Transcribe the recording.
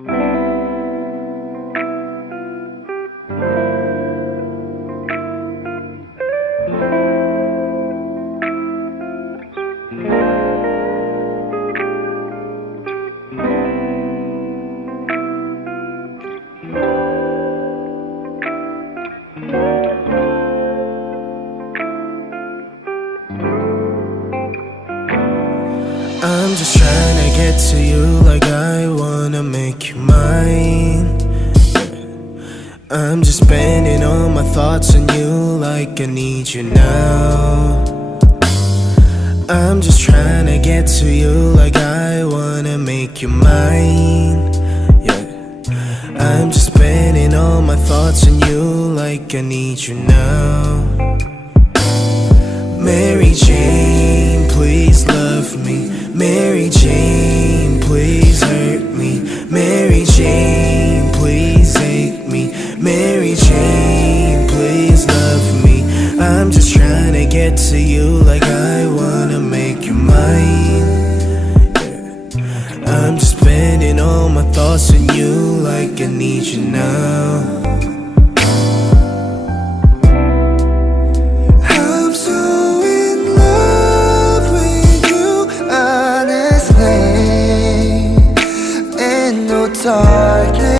I'm just trying to get to you like I wanna make you mine. I'm just spending all my thoughts on you like I need you now. I'm just trying to get to you like I wanna make you mine. Yeah, I'm just spending all my thoughts on you like I need you now. Mary Jane, please love me. Mary Jane, please hurt me. Mary Jane, please hate me. Mary Jane, please love me. I'm just trying to get to you like I wanna make you mine. Yeah. I'm just spending all my thoughts on you like I need you now. Darkness